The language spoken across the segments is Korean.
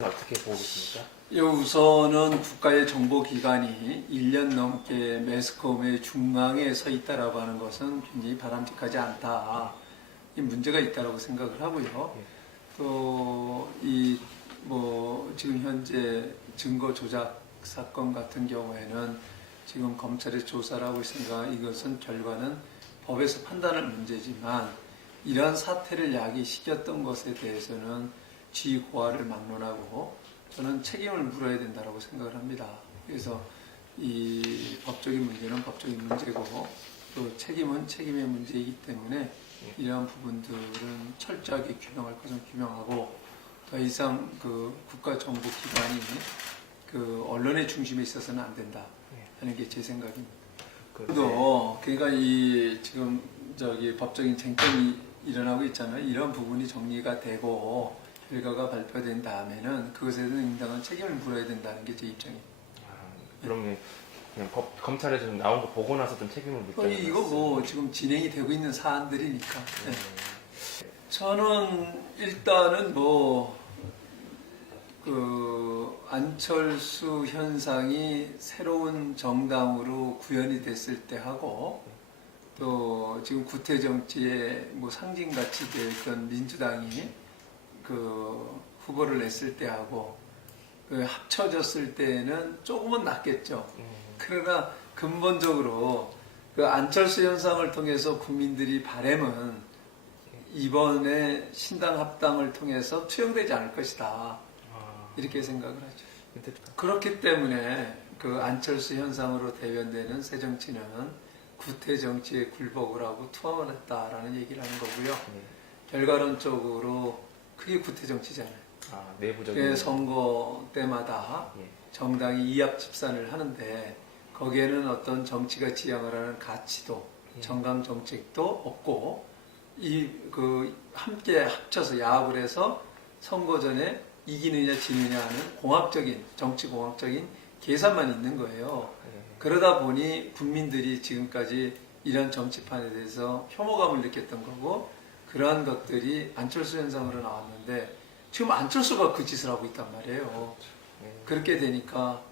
어떻게 보고 계십니까? 우선은 국가의 정보기관이 1년 넘게 매스컴의 중앙에 서 있다라고 하는 것은 굉장히 바람직하지 않다. 이 문제가 있다라고 생각을 하고요. 또 지금 현재 증거 조작 사건 같은 경우에는 지금 검찰이 조사를 하고 있으니까 이것은 결과는 법에서 판단할 문제지만 이러한 사태를 야기시켰던 것에 대해서는 지고화를 막론하고 저는 책임을 물어야 된다고 생각을 합니다. 그래서 이 법적인 문제는 법적인 문제고 또 책임은 책임의 문제이기 때문에 이러한 부분들은 철저하게 규명할 것은 규명하고 더 이상 그 국가정보기관이 그 언론의 중심에 있어서는 안 된다 하는 게 제 생각입니다. 또 그러니까 이 지금 법적인 쟁점이 일어나고 있잖아요. 이런 부분이 정리가 되고 결과가 발표된 다음에는 그것에 대한 응당한 책임을 물어야 된다는 게 제 입장입니다. 그러면 그냥 검찰에서 나온 거 보고 나서 좀 책임을 묻자는 이거 뭐 지금 진행이 되고 있는 사안들이니까. 네. 저는 일단은 안철수 현상이 새로운 정당으로 구현이 됐을 때 하고 또 지금 구태 정치의 상징같이 되었던 민주당이 그 후보를 냈을 때하고 합쳐졌을 때는 조금은 낫겠죠. 그러나 근본적으로 그 안철수 현상을 통해서 국민들이 바람은 이번에 신당 합당을 통해서 투영되지 않을 것이다. 이렇게 생각을 하죠. 그렇기 때문에 그 안철수 현상으로 대변되는 새정치는 구태 정치에 굴복을 하고 투항을 했다라는 얘기를 하는 거고요. 결과론적으로 그게 구태 정치잖아요. 내부적인 선거 때마다 정당이 이합 집산을 하는데 거기에는 어떤 정치가 지향을 하는 가치도 정강 정책도 없고 함께 합쳐서 야합을 해서 선거 전에 이기느냐 지느냐 하는 공학적인 정치공학적인 계산만 있는 거예요. 그러다 보니 국민들이 지금까지 이런 정치판에 대해서 혐오감을 느꼈던 거고 그러한 것들이 안철수 현상으로 나왔는데 지금 안철수가 그 짓을 하고 있단 말이에요. 그렇게 되니까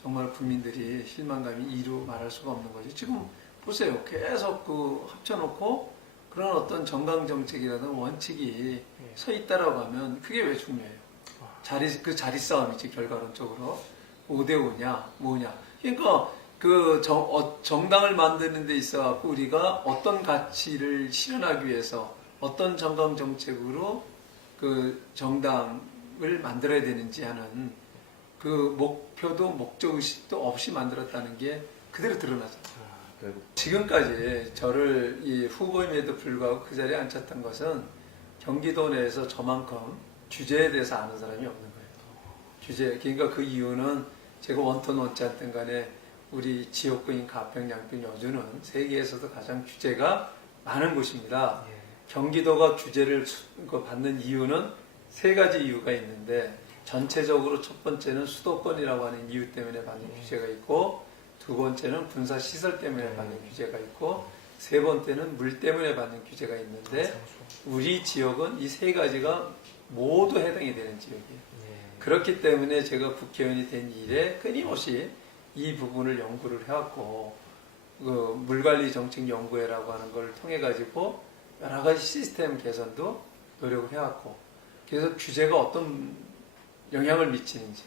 정말 국민들이 실망감이 이루 말할 수가 없는 거죠. 지금 보세요. 계속 합쳐놓고 그런 어떤 정강정책이라든 원칙이 서 있다라고 하면 그게 왜 중요해요? 자리 싸움이지 결과론적으로 5대5냐 뭐냐. 그러니까 정당을 만드는 데 있어 우리가 어떤 가치를 실현하기 위해서 어떤 정강정책으로 그 정당을 만들어야 되는지 하는 그 목표도 목적의식도 없이 만들었다는 게 그대로 드러나잖아요. 지금까지 저를 이 후보임에도 불구하고 그 자리에 앉혔던 것은 경기도 내에서 저만큼 규제에 대해서 아는 사람이 없는 거예요. 그러니까 그 이유는 제가 원톤 원치 않든 간에 우리 지역구인 가평, 양평, 여주는 세계에서도 가장 규제가 많은 곳입니다. 경기도가 규제를 받는 이유는 세 가지 이유가 있는데 전체적으로 첫 번째는 수도권이라고 하는 이유 때문에 받는 규제가 있고 두 번째는 군사시설 때문에 받는 규제가 있고 세 번째는 물 때문에 받는 규제가 있는데 우리 지역은 이 세 가지가 모두 해당이 되는 지역이에요. 그렇기 때문에 제가 국회의원이 된 이래 끊임없이 이 부분을 연구를 해왔고 물관리 정책 연구회라고 하는 걸 통해 가지고 여러 가지 시스템 개선도 노력을 해왔고 그래서 규제가 어떤 영향을 미치는지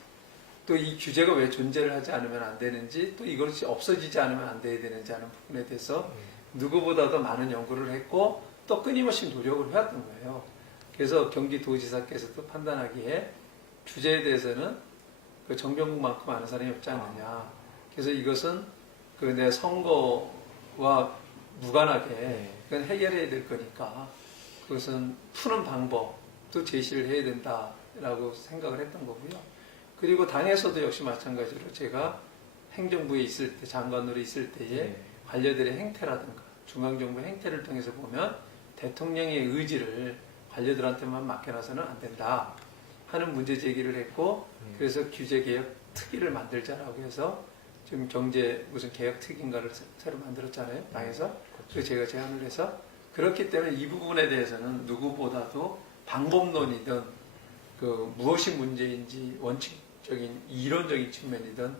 또 이 규제가 왜 존재를 하지 않으면 안 되는지 또 이것이 없어지지 않으면 안 돼야 되는지 하는 부분에 대해서 누구보다도 많은 연구를 했고 또 끊임없이 노력을 해왔던 거예요. 그래서 경기도지사께서도 판단하기에 규제에 대해서는 그 정병국만큼 아는 사람이 없지 않느냐. 그래서 이것은 내 선거와 무관하게 그건 해결해야 될 거니까 그것은 푸는 방법도 제시를 해야 된다라고 생각을 했던 거고요. 그리고 당에서도 역시 마찬가지로 제가 행정부에 있을 때 장관으로 있을 때에 관료들의 행태라든가 중앙정부 행태를 통해서 보면 대통령의 의지를 관료들한테만 맡겨놔서는 안 된다 하는 문제 제기를 했고 그래서 규제개혁 특위를 만들자라고 해서 지금 무슨 개혁 특위인가를 새로 만들었잖아요. 당에서. 그래서 제가 제안을 해서 그렇기 때문에 이 부분에 대해서는 누구보다도 방법론이든 그 무엇이 문제인지 원칙적인 이론적인 측면이든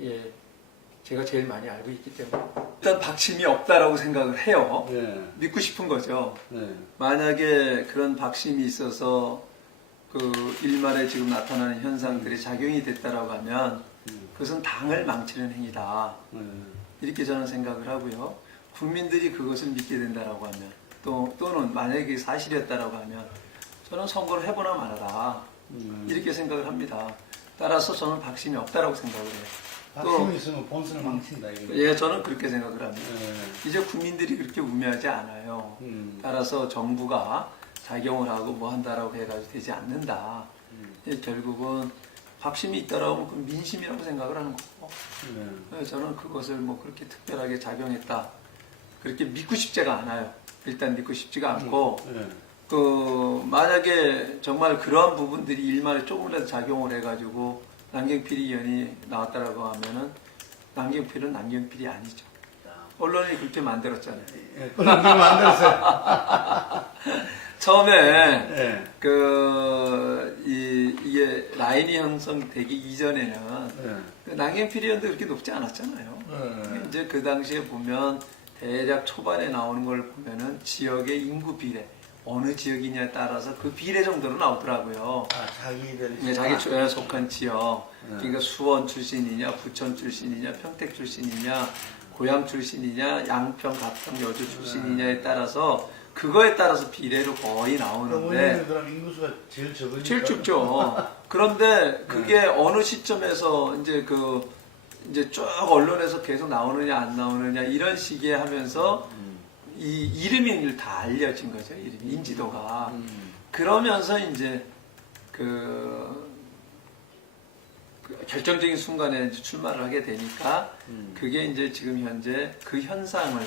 예, 제가 제일 많이 알고 있기 때문에 일단 박심이 없다라고 생각을 해요. 예. 믿고 싶은 거죠. 예. 만약에 그런 박심이 있어서 그 일말에 지금 나타나는 현상들이 작용이 됐다라고 하면 그것은 당을 망치는 행위다. 예. 이렇게 저는 생각을 하고요. 국민들이 그것을 믿게 된다라고 하면 또는 만약에 그게 사실이었다라고 하면 저는 선거를 해보나 마나다. 이렇게 생각을 합니다. 따라서 저는 박심이 없다라고 생각을 해요. 박심이 있으면 본선을 망친다. 이거. 예, 저는 그렇게 생각을 합니다. 예. 이제 국민들이 그렇게 우매하지 않아요. 따라서 정부가 작용을 하고 뭐 한다라고 해가지고 되지 않는다. 예, 결국은 박심이 있다라고 하면 그 민심이라고 생각을 하는 거고. 예. 예, 저는 그것을 뭐 그렇게 특별하게 작용했다. 그렇게 믿고 싶지가 않아요. 일단 믿고 싶지가 않고, 예. 그, 만약에 정말 그러한 부분들이 일말에 조금이라도 작용을 해가지고 남경필 의원이 나왔다라고 하면은 남경필은 남경필이 아니죠. 언론이 그렇게 만들었잖아요. 예. 그런 게 만들었어요. 처음에 예. 이게 라인이 형성되기 이전에는 예. 그 남경필 의원도 그렇게 높지 않았잖아요. 예. 이제 그 당시에 보면 대략 초반에 나오는 걸 보면은 지역의 인구 비례 어느 지역이냐에 따라서 그 비례 정도로 나오더라고요. 아, 자기들이. 네, 자기 주에 속한 지역, 네. 그러니까 수원 출신이냐, 부천 출신이냐, 평택 출신이냐, 고양 출신이냐, 양평, 가평, 여주 출신이냐에 따라서 그거에 따라서 비례로 거의 나오는데 원인들은 인구수가 제일 적으니까. 제일 좁죠. 그런데 그게 어느 시점에서 이제 쭉 언론에서 계속 나오느냐 안 나오느냐 이런 식의 하면서 이 이름이 다 알려진 거죠. 이름이 인지도가. 그러면서 이제 그 결정적인 순간에 이제 출마를 하게 되니까 그게 이제 지금 현재 그 현상을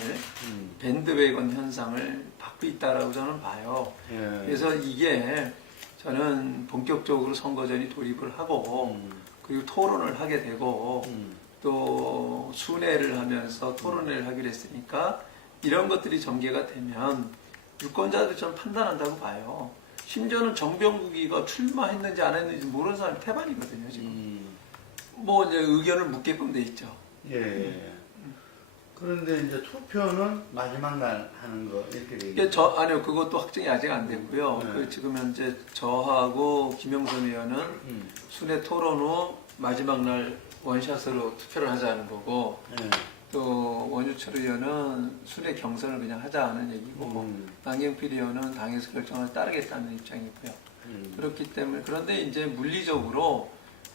밴드웨건 현상을 받고 있다라고 저는 봐요. 예. 그래서 이게 저는 본격적으로 선거전이 돌입을 하고 그리고 토론을 하게 되고 또 순회를 하면서 토론회를 하기로 했으니까 이런 것들이 전개가 되면 유권자들이 좀 판단한다고 봐요. 심지어는 정병국이가 출마했는지 안 했는지 모르는 사람이 태반이거든요, 지금. 뭐 이제 의견을 묻게끔 돼 있죠. 예. 그런데 이제 투표는 마지막 날 하는 거 이렇게 돼 이게 있죠. 아니요, 그것도 확정이 아직 안 됐고요. 네. 그 지금 현재 저하고 김영선 의원은 순회 토론 후 마지막 날 원샷으로 투표를 하자는 거고, 예. 또 원유철 의원은 순회 경선을 그냥 하자는 얘기고, 남경필 의원은 당에서 결정을 따르겠다는 입장이고요. 그렇기 때문에 그런데 이제 물리적으로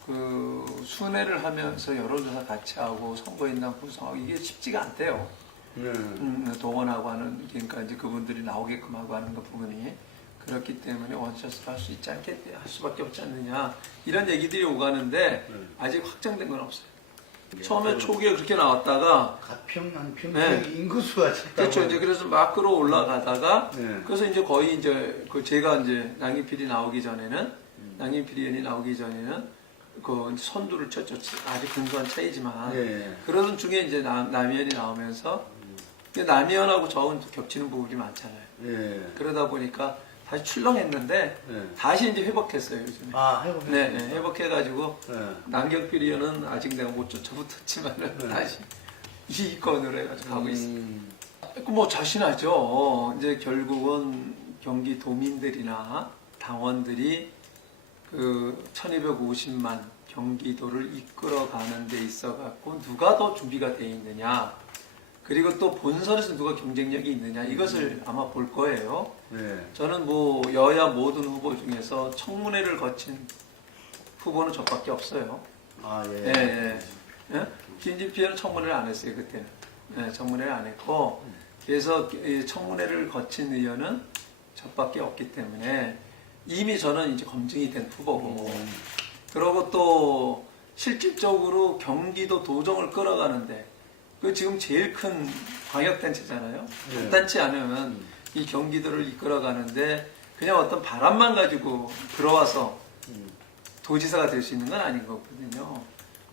그 순회를 하면서 여론조사 같이 하고 선거인단 구성하고 이게 쉽지가 않대요. 동원하고 하는 그러니까 이제 그분들이 나오게끔 하고 하는 그 부분이 그렇기 때문에 원샷을 할 수 있지 않겠냐, 할 수밖에 없지 않느냐 이런 얘기들이 오가는데 아직 확정된 건 없어요. 처음에 초기에 그렇게 나왔다가 가평, 안평 네. 인구수가 작다. 그렇죠. 이제 그래서 막 끌어 올라가다가 네. 그래서 이제 거의 이제 그 제가 이제 남경필이 나오기 전에는 남경필 의원이 나오기 전에는 그 선두를 쳤죠. 아주 근소한 차이지만 예. 그러던 중에 이제 남 의원이 나오면서 남 의원하고 저하고는 또 겹치는 부분이 많잖아요. 예. 그러다 보니까 다시 출렁했는데 예. 다시 이제 회복했어요 요즘에. 아, 해보겠습니다. 네, 네, 회복해가지고 예. 남경필 의원은 아직 내가 못 쫓아붙었지만은 네. 다시 이권으로 해가지고 가고 있습니다. 뭐 자신하죠. 이제 결국은 경기 도민들이나 당원들이 그 1250만 경기도를 이끌어가는 데 있어 갖고 누가 더 준비가 돼 있느냐 그리고 또 본선에서 누가 경쟁력이 있느냐 이것을 아마 볼 거예요. 네. 저는 뭐 여야 모든 후보 중에서 청문회를 거친 후보는 저밖에 없어요. 아, 예. 예, 예. 예? 김진표는 청문회를 안 했어요 그때는. 예, 청문회를 안 했고 그래서 이 청문회를 거친 의원은 저밖에 없기 때문에 이미 저는 이제 검증이 된 후보고 그러고 또 실질적으로 경기도 도정을 끌어가는데 그 지금 제일 큰 광역단체잖아요. 네. 간단치 않은 이 경기도를 이끌어가는데 그냥 어떤 바람만 가지고 들어와서 도지사가 될 수 있는 건 아닌 거거든요.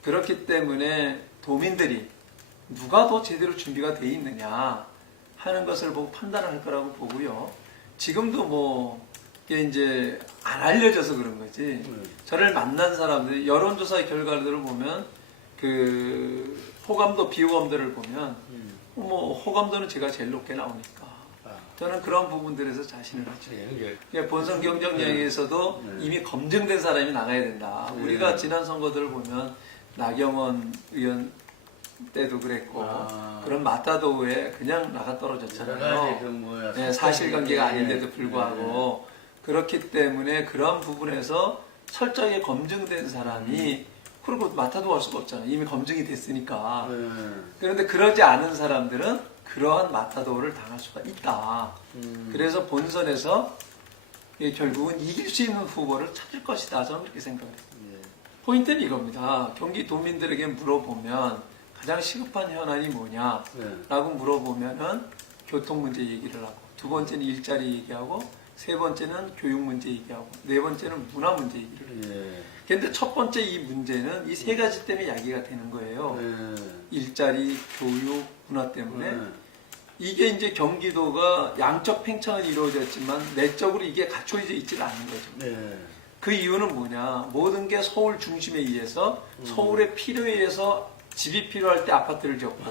그렇기 때문에 도민들이 누가 더 제대로 준비가 돼 있느냐 하는 것을 보고 판단을 할 거라고 보고요. 지금도 뭐 이게 이제 안 알려져서 그런 거지. 저를 만난 사람들 여론조사 결과들을 보면 그 호감도 비호감도를 보면 뭐 호감도는 제가 제일 높게 나오니까 저는 그런 부분들에서 자신을 하죠. 그러니까 본선 경쟁력에서도 이미 검증된 사람이 나가야 된다. 우리가 지난 선거들을 보면 나경원 의원 때도 그랬고 그런 마타도에 그냥 나가 떨어졌잖아요. 네, 사실관계가 아닌데도 불구하고 그렇기 때문에 그런 부분에서 철저하게 검증된 사람이 그리고 마타도 할 수가 없잖아요. 이미 검증이 됐으니까. 그런데 그러지 않은 사람들은 그러한 마타도를 당할 수가 있다. 그래서 본선에서 결국은 이길 수 있는 후보를 찾을 것이다. 저는 그렇게 생각을 해요. 포인트는 이겁니다. 경기도민들에게 물어보면 가장 시급한 현안이 뭐냐라고 물어보면은 교통 문제 얘기를 하고, 두 번째는 일자리 얘기하고, 세 번째는 교육 문제 얘기하고, 네 번째는 문화 문제 얘기를 해요. 그런데 첫 번째 이 문제는 이 세 가지 때문에 야기가 되는 거예요. 일자리, 교육, 문화 때문에. 이게 이제 경기도가 양적 팽창은 이루어졌지만 내적으로 이게 갖춰져 있지는 않은 거죠. 그 이유는 뭐냐? 모든 게 서울 중심에 의해서 서울의 필요에 의해서 집이 필요할 때 아파트를 지었고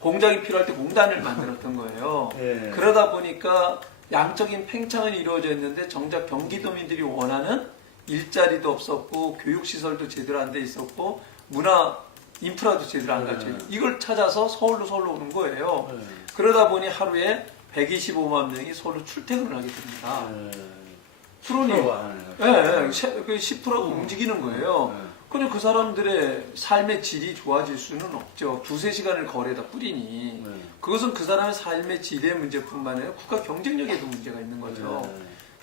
공장이 필요할 때 공단을 만들었던 거예요. 그러다 보니까 양적인 팽창은 이루어졌는데 정작 경기도민들이 원하는 일자리도 없었고 교육시설도 제대로 안 돼 있었고 문화 인프라도 제대로 안 갖춰 있고 이걸 찾아서 서울로 오는 거예요. 그러다 보니 하루에 125만 명이 서울로 출퇴근을 하게 됩니다. 그러니 그 10%가 움직이는 거예요. 근데 그 사람들의 삶의 질이 좋아질 수는 없죠. 2-3시간을 거리에다 뿌리니. 그것은 그 사람의 삶의 질의 문제뿐만 아니라 국가 경쟁력에도 문제가 있는 거죠.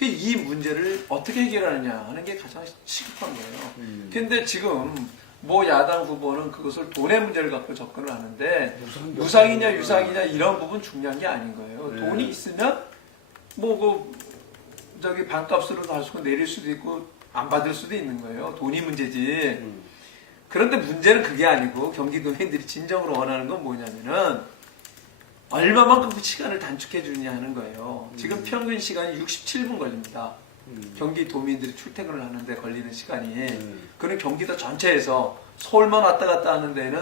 이 문제를 어떻게 해결하느냐 하는 게 가장 시급한 거예요. 근데 지금 뭐 야당 후보는 그것을 돈의 문제를 갖고 접근을 하는데 무상이냐 유상이냐 이런 부분 중요한 게 아닌 거예요. 돈이 있으면 뭐 저기 반값으로 할 수도 내릴 수도 있고 안 받을 수도 있는 거예요. 돈이 문제지. 그런데 문제는 그게 아니고 경기도민들이 진정으로 원하는 건 뭐냐면은 얼마만큼 그 시간을 단축해 주느냐 하는 거예요. 지금 평균 시간이 67분 걸립니다. 경기도민들이 출퇴근을 하는데 걸리는 시간이. 그는 경기도 전체에서 서울만 왔다 갔다 하는 데는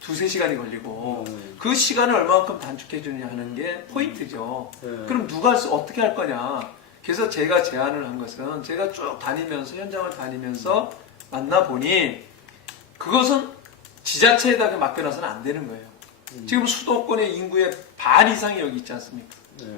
2-3시간이 걸리고 그 시간을 얼마만큼 단축해 주느냐 하는 게 포인트죠. 그럼 누가 어떻게 할 거냐. 그래서 제가 제안을 한 것은 제가 쭉 다니면서 현장을 다니면서 만나보니 그것은 지자체에다가 맡겨놔서는 안 되는 거예요. 지금 수도권의 인구의 반 이상이 여기 있지 않습니까?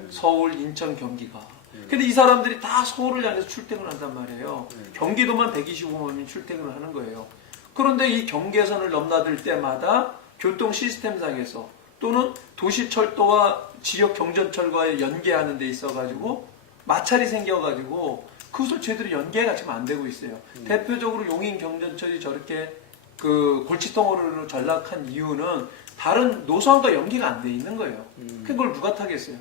서울, 인천, 경기가. 근데 이 사람들이 다 서울을 향해서 출퇴근을 한단 말이에요. 경기도만 125만 명이 출퇴근을 하는 거예요. 그런데 이 경계선을 넘나들 때마다 교통 시스템상에서 또는 도시철도와 지역 경전철과의 연계하는 데 있어가지고 마찰이 생겨가지고 그것을 제대로 연계가 지금 안 되고 있어요. 대표적으로 용인 경전철이 저렇게 그 골치통으로 전락한 이유는 다른 노선과 연계가 안 돼 있는 거예요. 그걸 누가 타겠어요?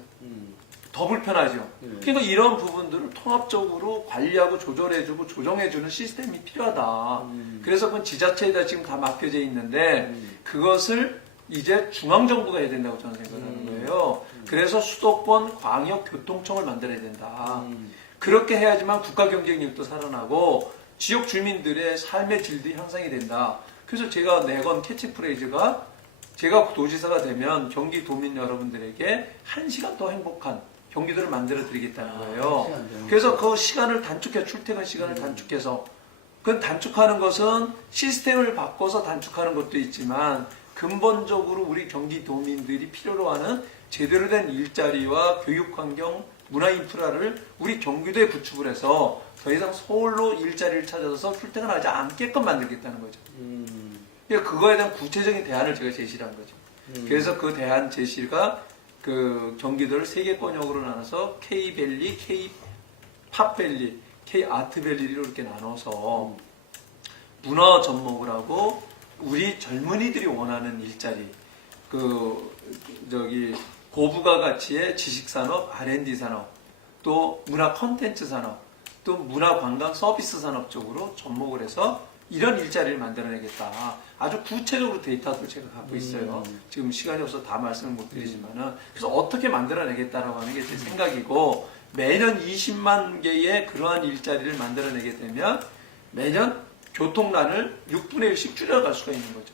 더 불편하죠. 그러니까 이런 부분들을 통합적으로 관리하고 조절해주고 조정해주는 시스템이 필요하다. 그래서 그건 지자체에다 지금 다 맡겨져 있는데 그것을 이제 중앙정부가 해야 된다고 저는 생각하는 거예요. 그래서 수도권 광역교통청을 만들어야 된다. 그렇게 해야지만 국가 경쟁력도 살아나고 지역 주민들의 삶의 질도 향상이 된다. 그래서 제가 내건 캐치프레이즈가 제가 도지사가 되면 경기도민 여러분들에게 1시간 더 행복한 경기도를 만들어 드리겠다는 거예요. 그래서 그 시간을 단축해, 출퇴근 시간을 단축해서 그 단축하는 것은 시스템을 바꿔서 단축하는 것도 있지만 근본적으로 우리 경기도민들이 필요로 하는 제대로 된 일자리와 교육환경, 문화 인프라를 우리 경기도에 구축을 해서 더 이상 서울로 일자리를 찾아서 출퇴근하지 않게끔 만들겠다는 거죠. 그러니까 그거에 대한 구체적인 대안을 제가 제시를 한 거죠. 그래서 그 대안 제시가 그 경기도를 3개권역으로 나눠서 K밸리, K팝밸리, K아트밸리로 이렇게 나눠서 문화 접목을 하고 우리 젊은이들이 원하는 일자리, 고부가 가치의 지식산업, R&D 산업, 또 문화 콘텐츠 산업, 또 문화 관광 서비스 산업 쪽으로 접목을 해서 이런 일자리를 만들어내겠다. 아주 구체적으로 데이터도 제가 갖고 있어요. 지금 시간이 없어서 다 말씀을 못 드리지만은. 그래서 어떻게 만들어내겠다라고 하는 게 제 생각이고, 매년 20만 개의 그러한 일자리를 만들어내게 되면 매년 교통난을 6분의 1씩 줄여갈 수가 있는 거죠.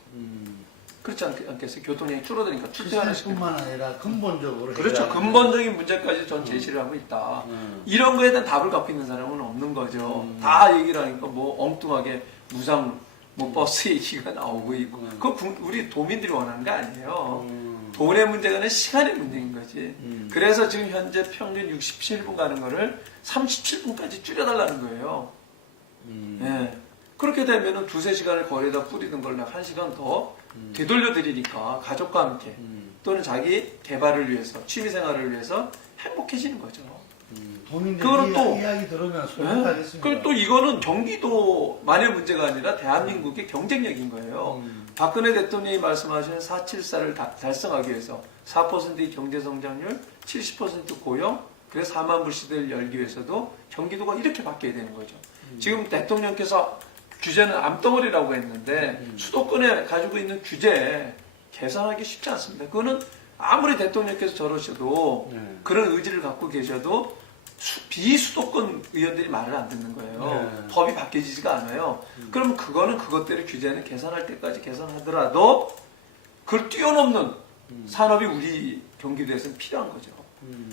그렇지 않겠어요? 교통량이 줄어드니까 출퇴근을 시키는. 뿐만 아니라 근본적으로 그렇죠. 해결하는 근본적인 문제까지 전 제시를 하고 있다. 이런 거에 대한 답을 갖고 있는 사람은 없는 거죠. 다 얘기를 하니까 뭐 엉뚱하게 무상 뭐 버스 얘기가 나오고 있고. 그거 우리 도민들이 원하는 게 아니에요. 돈의 문제가 아니라 시간의 문제인 거지. 그래서 지금 현재 평균 67분 가는 거를 37분까지 줄여달라는 거예요. 예. 그렇게 되면은 2-3시간을 거리에다 뿌리던 걸 1시간 더 되돌려 드리니까 가족과 함께 또는 자기 개발을 위해서 취미생활을 위해서 행복해지는 거죠. 본인들 그거는 또 이야기 들으면 소용하겠습니다. 그리고 또 이거는 경기도만의 문제가 아니라 대한민국의 경쟁력인 거예요. 박근혜 대통령이 말씀하신 474를 달성하기 위해서 4%의 경제성장률, 70% 고용, 그래서 4만 불시대를 열기 위해서도 경기도가 이렇게 바뀌어야 되는 거죠. 지금 대통령께서 규제는 암덩어리라고 했는데 수도권에 가지고 있는 규제 개선하기 쉽지 않습니다. 그거는 아무리 대통령께서 저러셔도 그런 의지를 갖고 계셔도 비수도권 의원들이 말을 안 듣는 거예요. 법이 바뀌지가 않아요. 그럼 그거는 그것대로 규제는 개선할 때까지 개선하더라도 그걸 뛰어넘는 산업이 우리 경기도에서는 필요한 거죠.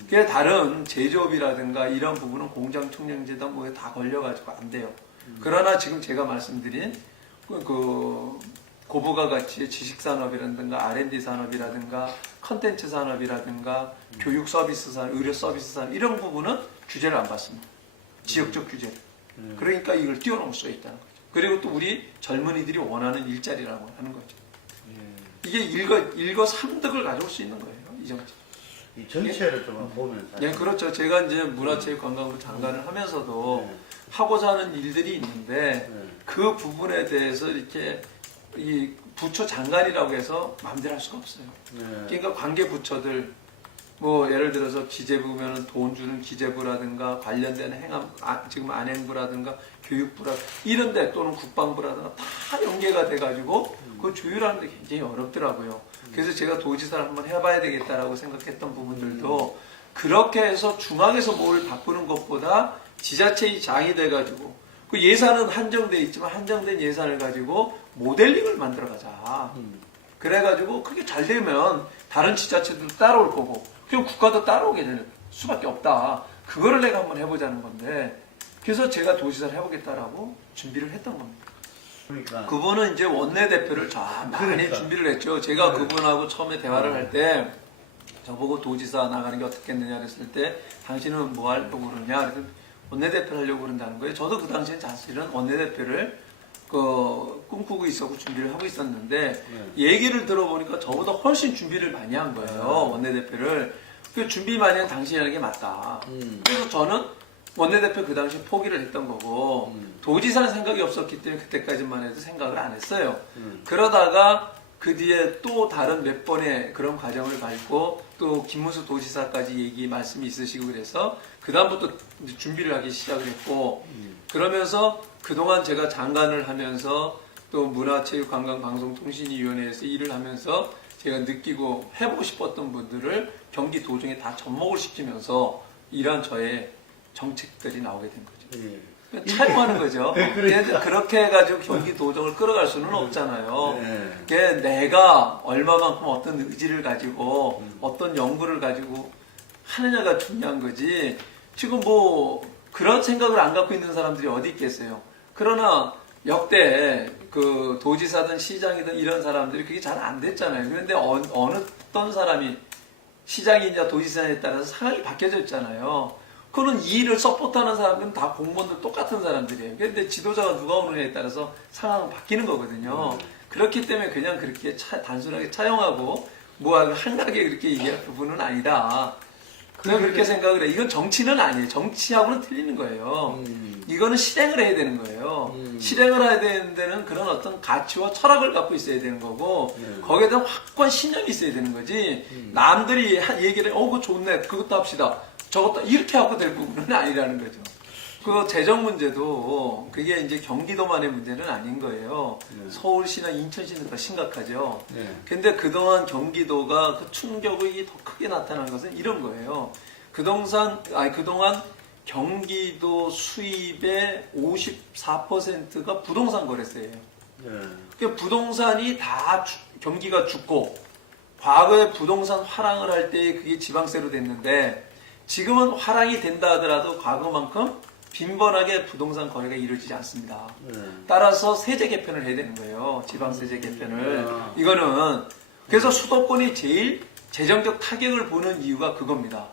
그게 다른 제조업이라든가 이런 부분은 공장총량제도 뭐에 다 걸려가지고 안 돼요. 그러나 지금 제가 말씀드린 그 고부가 가치의 지식산업이라든가 R&D 산업이라든가 컨텐츠 산업이라든가 교육 서비스 산업, 의료 서비스 산업 이런 부분은 규제를 안 받습니다. 지역적 규제를. 그러니까 이걸 뛰어넘을 수가 있다는 거죠. 그리고 또 우리 젊은이들이 원하는 일자리라고 하는 거죠. 이게 일거삼득을 가져올 수 있는 거예요. 이 정책. 이 전체를 좀 보면서. 네, 그렇죠. 제가 이제 문화체육관광부 장관을 하면서도 하고자 하는 일들이 있는데 그 부분에 대해서 이렇게 이 부처 장관이라고 해서 마음대로 할 수가 없어요. 그러니까 관계 부처들 뭐 예를 들어서 기재부면은 돈 주는 기재부라든가 관련된 지금 안행부라든가 교육부라든가 이런데 또는 국방부라든가 다 연계가 돼가지고 그 조율하는 데 굉장히 어렵더라고요. 그래서 제가 도지사를 한번 해봐야 되겠다라고 생각했던 부분들도 그렇게 해서 중앙에서 뭘 바꾸는 것보다 지자체의 장이 돼가지고 그 예산은 한정돼 있지만 한정된 예산을 가지고 모델링을 만들어가자. 그래가지고 그게 잘 되면 다른 지자체들도 따라올 거고 그럼 국가도 따라오게 될 수밖에 없다. 그거를 내가 한번 해보자는 건데 그래서 제가 도지사를 해보겠다라고 준비를 했던 겁니다. 그러니까 그분은 이제 원내대표를 많이 준비를 했죠. 제가 그분하고 처음에 대화를 할 때 저보고 도지사 나가는 게 어떻겠느냐 그랬을 때 당신은 뭐 하려고 그러냐 그래서 원내대표를 하려고 그런다는 거예요. 저도 그 당시에 사실은 원내대표를 꿈꾸고 있었고 준비를 하고 있었는데 얘기를 들어보니까 저보다 훨씬 준비를 많이 한 거예요. 원내대표를. 그 준비 많이 한 당신이라는 게 맞다. 그래서 저는 원내대표 그 당시에 포기를 했던 거고 도지사는 생각이 없었기 때문에 그때까지만 해도 생각을 안 했어요. 그러다가 그 뒤에 또 다른 몇 번의 그런 과정을 밟고 또 김문수 도지사까지 말씀이 있으시고 그래서 그 다음부터 준비를 하기 시작을 했고 그러면서 그동안 제가 장관을 하면서 또 문화체육관광방송통신위원회에서 일을 하면서 제가 느끼고 해보고 싶었던 분들을 경기 도정에 다 접목을 시키면서 이런 저의 정책들이 나오게 된 거죠. 차용하는 거죠. 그러니까. 그렇게 해가지고 경기 도정을 끌어갈 수는 없잖아요. 내가 얼마만큼 어떤 의지를 가지고 어떤 연구를 가지고 하느냐가 중요한 거지. 지금 뭐 그런 생각을 안 갖고 있는 사람들이 어디 있겠어요. 그러나 역대 그 도지사든 시장이든 이런 사람들이 그게 잘 안 됐잖아요. 그런데 어떤 사람이 시장이냐 도지사에 따라서 상황이 바뀌어져 있잖아요. 그거는 이 일을 서포트하는 사람들은 다 공무원들 똑같은 사람들이에요. 그런데 지도자가 누가 오느냐에 따라서 상황은 바뀌는 거거든요. 그렇기 때문에 그냥 그렇게 단순하게 차용하고 뭐 한가하게 그렇게 얘기할 부분은 아니다. 저는 그렇게 생각을 해요. 이건 정치는 아니에요. 정치하고는 틀리는 거예요. 이거는 실행을 해야 되는 거예요. 실행을 해야 되는 데는 그런 어떤 가치와 철학을 갖고 있어야 되는 거고 거기에 대한 확고한 신념이 있어야 되는 거지. 남들이 얘기를 그거 좋네. 그것도 합시다. 저것도 이렇게 하고 될 부분은 아니라는 거죠. 그 재정 문제도 그게 이제 경기도만의 문제는 아닌 거예요. 서울시나 인천시는 더 심각하죠. 근데 그동안 경기도가 그 충격이 더 크게 나타난 것은 이런 거예요. 그동안 경기도 수입의 54%가 부동산 거래세예요. 그러니까 부동산이 다 경기가 죽고 과거에 부동산 화랑을 할 때 그게 지방세로 됐는데 지금은 화랑이 된다 하더라도 과거만큼 빈번하게 부동산 거래가 이루어지지 않습니다. 따라서 세제 개편을 해야 되는 거예요. 지방세제 개편을. 이거는 그래서 수도권이 제일 재정적 타격을 보는 이유가 그겁니다.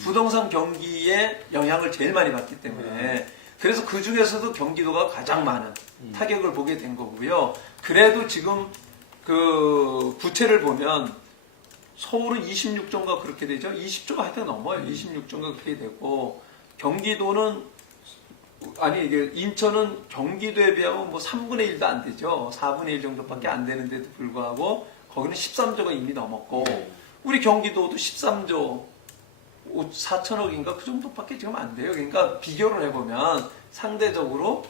부동산 경기에 영향을 제일 많이 받기 때문에 그래서 그 중에서도 경기도가 가장 많은 타격을 보게 된 거고요. 그래도 지금 그 부채를 보면 서울은 26조인가 그렇게 되죠. 20조가 하여튼 넘어요. 26조인가 그렇게 되고 경기도는 이게 인천은 경기도에 비하면 뭐 3분의 1도 안 되죠. 4분의 1 정도밖에 안 되는데도 불구하고 거기는 13조가 이미 넘었고 우리 경기도도 13조 4천억인가 그 정도밖에 지금 안 돼요. 그러니까 비교를 해보면 상대적으로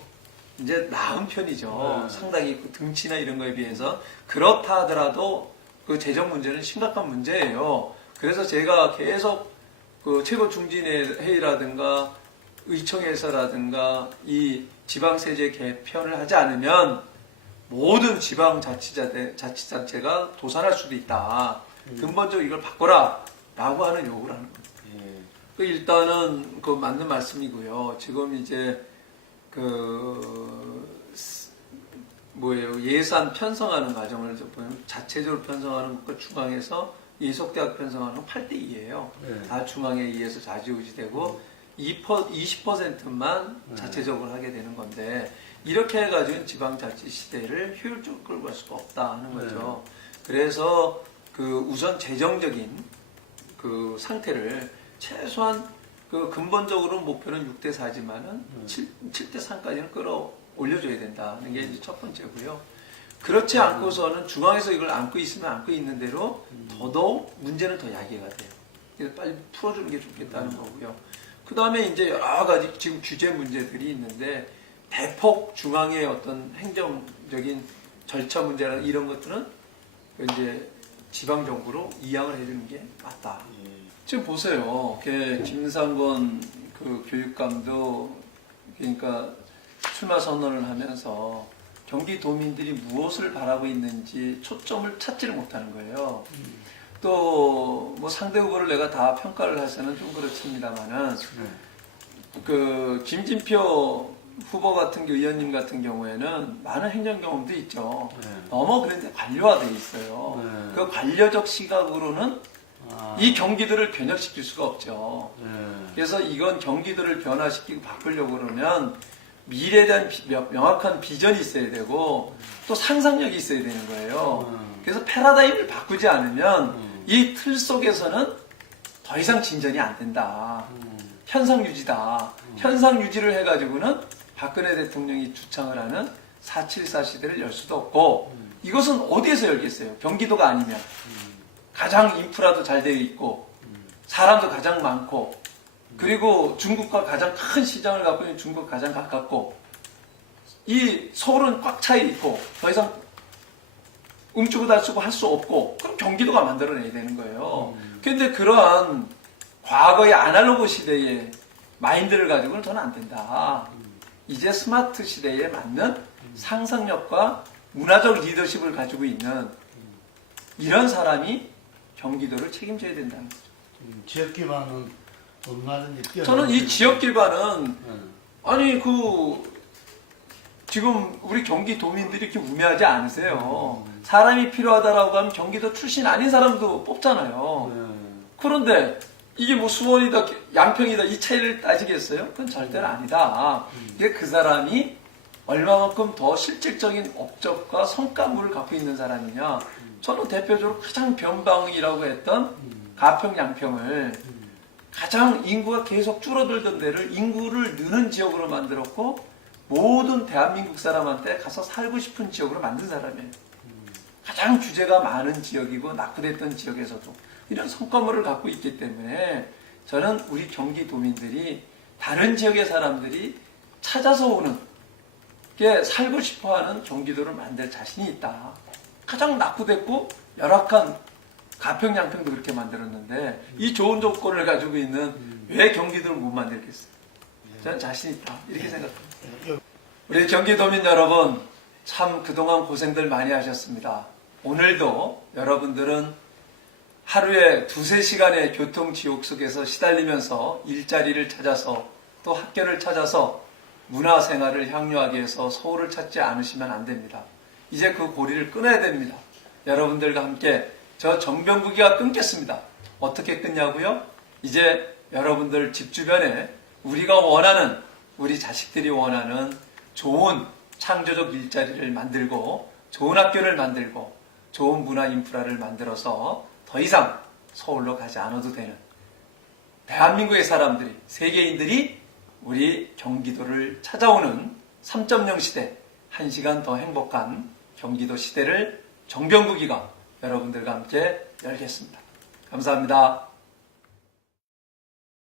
이제 나은 편이죠. 상당히 그 등치나 이런 거에 비해서. 그렇다 하더라도 그 재정 문제는 심각한 문제예요. 그래서 제가 계속 그 최고중진회의라든가 의청에서라든가 이 지방세제 개편을 하지 않으면 모든 지방자치단체가 도산할 수도 있다. 근본적으로 이걸 바꿔라 라고 하는 요구를 하는 겁니다. 일단은 그 맞는 말씀이고요. 지금 이제 예산 편성하는 과정을 보면 자체적으로 편성하는 것과 중앙에서 예속대학 편성하는 건 8대2예요. 다 중앙에 의해서 좌지우지되고 20%만 자체적으로 하게 되는 건데 이렇게 해가지고 지방자치 시대를 효율적으로 끌고 갈 수가 없다 하는 거죠. 그래서 그 우선 재정적인 그 상태를 최소한 그 근본적으로 목표는 6대4지만은 7대3까지는 끌어올려줘야 된다는 게 이제 첫 번째고요. 그렇지 않고서는 중앙에서 이걸 안고 있으면 안고 있는 대로 더더욱 문제는 더 야기가 돼요. 그래서 빨리 풀어주는 게 좋겠다는 거고요. 그 다음에 이제 여러 가지 지금 규제 문제들이 있는데 대폭 중앙의 어떤 행정적인 절차 문제나 이런 것들은 이제 지방정부로 이양을 해주는 게 맞다. 지금 보세요. 김상곤 그 교육감도 그러니까 출마 선언을 하면서 경기도민들이 무엇을 바라고 있는지 초점을 찾지를 못하는 거예요. 또 뭐 상대 후보를 내가 다 평가를 해서는 좀 그렇습니다만은 그 김진표 후보 같은 의원님 같은 경우에는 많은 행정 경험도 있죠. 너무 그런데 관료화되어 있어요. 그 관료적 시각으로는 이 경기도를 변혁시킬 수가 없죠. 그래서 이건 경기도를 변화시키고 바꾸려고 그러면 미래에 대한 명확한 비전이 있어야 되고 또 상상력이 있어야 되는 거예요. 그래서 패러다임을 바꾸지 않으면 이 틀 속에서는 더 이상 진전이 안 된다. 현상 유지다. 현상 유지를 해가지고는 박근혜 대통령이 주창을 하는 4.74 시대를 열 수도 없고 이것은 어디에서 열겠어요? 경기도가 아니면 가장 인프라도 잘 되어 있고 사람도 가장 많고 그리고 중국과 가장 큰 시장을 갖고 있는 중국 가장 가깝고 이 서울은 꽉 차 있고 더 이상 움츠고 달쓰고 할 수 없고 그럼 경기도가 만들어내야 되는 거예요. 그런데 그러한 과거의 아날로그 시대의 마인드를 가지고는 저는 안 된다. 이제 스마트 시대에 맞는 상상력과 문화적 리더십을 가지고 있는 이런 사람이 경기도를 책임져야 된다는 거죠. 지역 기반은 얼마든지 저는 이 지역 기반은 지금 우리 경기도민들이 이렇게 우매하지 않으세요. 사람이 필요하다라고 하면 경기도 출신 아닌 사람도 뽑잖아요. 그런데 이게 뭐 수원이다, 양평이다 이 차이를 따지겠어요? 그건 절대로 아니다. 이게 그 사람이 얼마만큼 더 실질적인 업적과 성과물을 갖고 있는 사람이냐. 저는 대표적으로 가장 변방이라고 했던 가평, 양평을 가장 인구가 계속 줄어들던 데를 인구를 느는 지역으로 만들었고 모든 대한민국 사람한테 가서 살고 싶은 지역으로 만든 사람이에요. 가장 규제가 많은 지역이고 낙후됐던 지역에서도 이런 성과물을 갖고 있기 때문에 저는 우리 경기도민들이 다른 지역의 사람들이 찾아서 오는 게 살고 싶어하는 경기도를 만들 자신이 있다. 가장 낙후됐고 열악한 가평, 양평도 그렇게 만들었는데 이 좋은 조건을 가지고 있는 왜 경기도를 못 만들겠어요? 저는 자신 있다 이렇게 생각합니다. 우리 경기도민 여러분, 참 그동안 고생들 많이 하셨습니다. 오늘도 여러분들은 하루에 2~3시간의 교통지옥 속에서 시달리면서 일자리를 찾아서 또 학교를 찾아서 문화생활을 향유하기 위해서 서울을 찾지 않으시면 안 됩니다. 이제 그 고리를 끊어야 됩니다. 여러분들과 함께 저 정병국이가 끊겼습니다. 어떻게 끊냐고요? 이제 여러분들 집 주변에 우리가 원하는, 우리 자식들이 원하는 좋은 창조적 일자리를 만들고 좋은 학교를 만들고 좋은 문화 인프라를 만들어서 더 이상 서울로 가지 않아도 되는 대한민국의 사람들이, 세계인들이 우리 경기도를 찾아오는 3.0 시대, 1시간 더 행복한 경기도 시대를 정병국이가 여러분들과 함께 열겠습니다. 감사합니다.